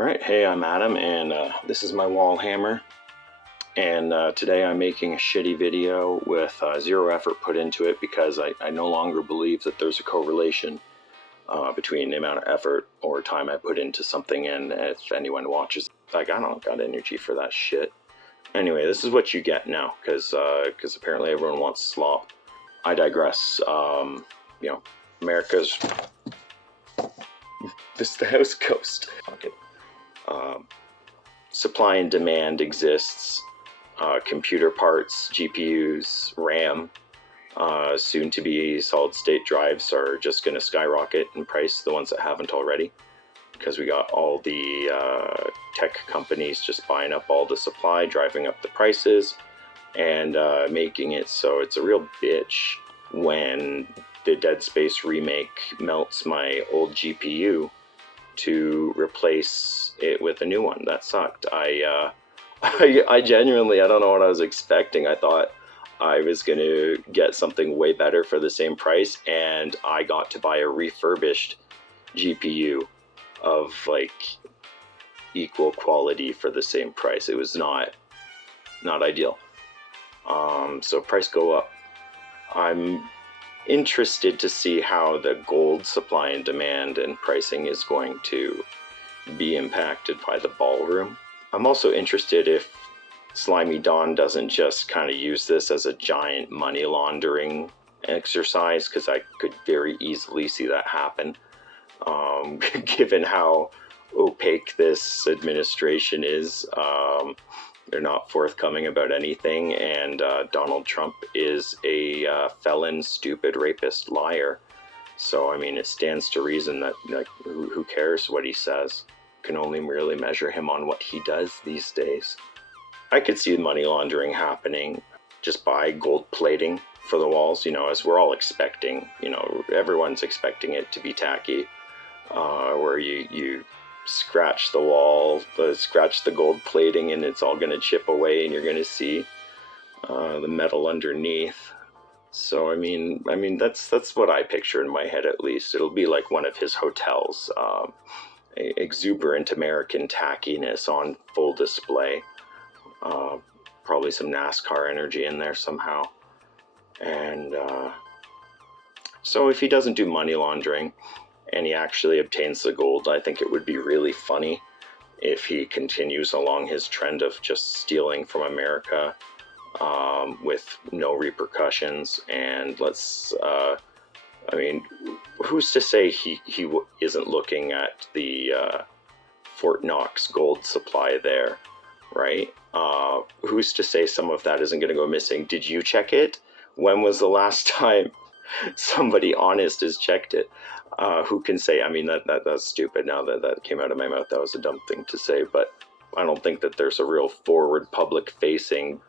Alright, hey, I'm Adam, and this is my wall hammer. And today I'm making a shitty video with zero effort put into it because I no longer believe that there's a correlation between the amount of effort or time I put into something, and if anyone watches, like, I don't got energy for that shit. Anyway, this is what you get now, because apparently everyone wants slop. I digress. America's... This is the house ghost. Okay. Supply and demand exists. Computer parts, GPUs, RAM, soon to be solid state drives are just going to skyrocket in price, the ones that haven't already, because we got all the tech companies just buying up all the supply, driving up the prices, and making it so it's a real bitch when the Dead Space remake melts my old GPU to replace it with a new one. That sucked. I genuinely, I don't know what I was expecting. I thought I was going to get something way better for the same price, and I got to buy a refurbished GPU of like equal quality for the same price. It was not ideal. So price go up. I'm interested to see how the gold supply and demand and pricing is going to be impacted by the ballroom. I'm also interested if Slimy Dawn doesn't just kind of use this as a giant money laundering exercise, because I could very easily see that happen, given how opaque this administration is. They're not forthcoming about anything, and Donald Trump is a felon, stupid, rapist, liar. So, I mean, it stands to reason that, like, who cares what he says? Can only really measure him on what he does these days. I could see money laundering happening just by gold plating for the walls, as we're all expecting. Everyone's expecting it to be tacky, where you scratch the wall, scratch the gold plating, and it's all going to chip away, and you're going to see the metal underneath. So I mean that's what I picture in my head, at least. It'll be like one of his hotels, exuberant American tackiness on full display. Probably some NASCAR energy in there somehow. And so if he doesn't do money laundering, and he actually obtains the gold, I think it would be really funny if he continues along his trend of just stealing from America with no repercussions. And who's to say he isn't looking at the Fort Knox gold supply there, right? Who's to say some of that isn't going to go missing? Did you check it? When was the last time somebody honest has checked it? Who can say? I mean, that's stupid. Now that came out of my mouth, that was a dumb thing to say, but I don't think that there's a real forward public-facing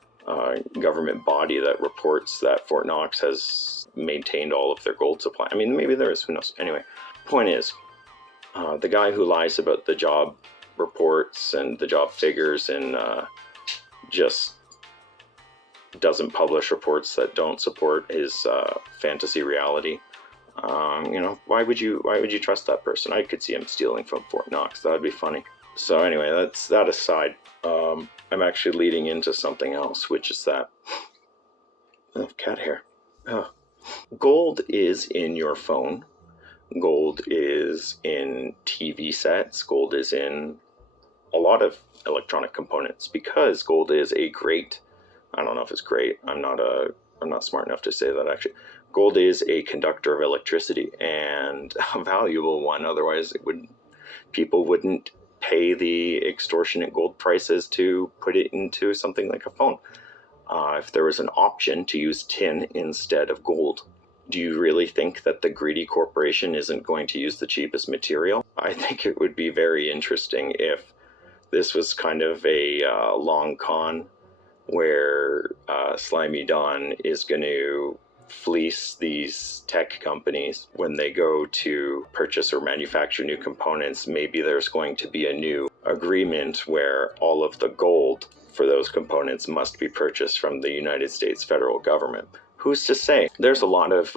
government body that reports that Fort Knox has maintained all of their gold supply. I mean, maybe there is, who knows? Anyway, point is, the guy who lies about the job reports and the job figures and just doesn't publish reports that don't support his fantasy reality. Why would you trust that person? I could see him stealing from Fort Knox. That would be funny. So anyway, that's that aside. I'm actually leading into something else, which is that cat hair. Gold is in your phone. Gold is in TV sets. Gold is in a lot of electronic components, because gold is a great, I don't know if it's great, I'm not smart enough to say that actually. Gold is a conductor of electricity, and a valuable one. Otherwise people wouldn't pay the extortionate gold prices to put it into something like a phone. If there was an option to use tin instead of gold, do you really think that the greedy corporation isn't going to use the cheapest material? I think it would be very interesting if this was kind of a long con where Slimy Dawn is going to fleece these tech companies when they go to purchase or manufacture new components. Maybe there's going to be a new agreement where all of the gold for those components must be purchased from the United States federal government. Who's to say? There's a lot of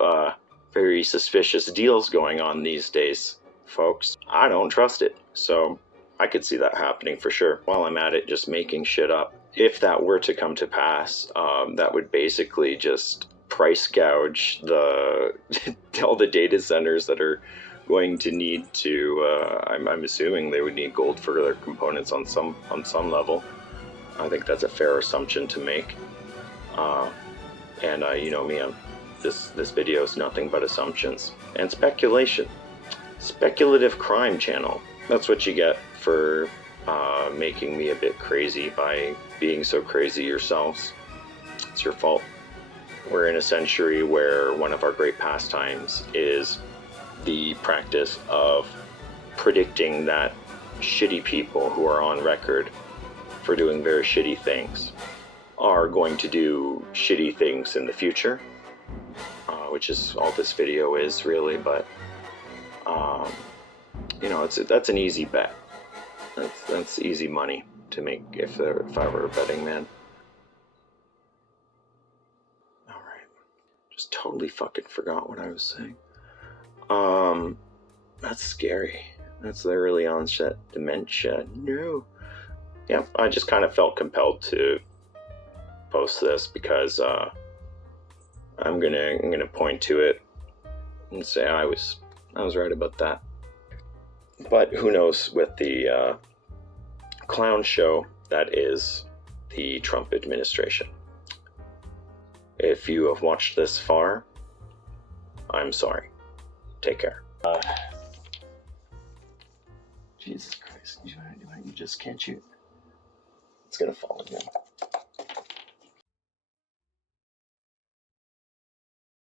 very suspicious deals going on these days, folks. I don't trust it. So I could see that happening for sure. While I'm at it, just making shit up. If that were to come to pass, that would basically just price gouge all the data centers that are going to need to. I'm assuming they would need gold for their components on some level. I think that's a fair assumption to make. And you know me, this video is nothing but assumptions and speculation. Speculative crime channel. That's what you get for making me a bit crazy by being so crazy yourselves. It's your fault. We're in a century where one of our great pastimes is the practice of predicting that shitty people who are on record for doing very shitty things are going to do shitty things in the future, which is all this video is really, but you know, that's an easy bet. That's easy money to make if I were a betting man. Alright. Just totally fucking forgot what I was saying. That's scary. That's the early onset dementia. No. Yeah, I just kind of felt compelled to post this because I'm gonna point to it and say I was right about that. But who knows with the clown show that is the Trump administration. If you have watched this far, I'm sorry. Take care. Jesus Christ, you just can't shoot. It's gonna fall again.